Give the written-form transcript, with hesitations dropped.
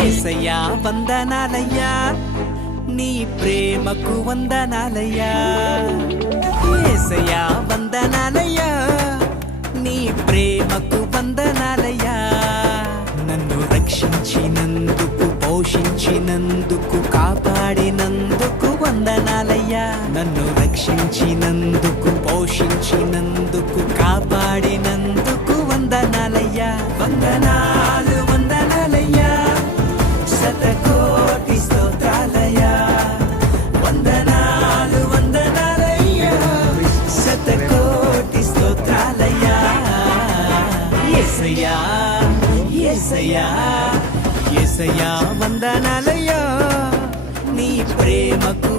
యేసయ్యా వందనాలయ్యా నీ ప్రేమకు వందనాలయ్యా యేసయ్యా వందనాలయ్యా నీ ప్రేమకు వందనాలయ్యా నన్ను రక్షించినందుకు పోషించినందుకు కాపాడినందుకు వందనాలయ్యా నన్ను రక్షించినందుకు పోషించినందుకు కాపాడినందుకు వందనాలయ్యా వందనాలు వందనాలయ్యా శతకోటి స్తోత్రాలయ్యా వందనాలు వందనాలయ్యా శతకోటి స్తోత్రాలయ్యా యేసయ్యా యేసయ్యా యేసయ్యా వందనాలయ్యా నీ ప్రేమకు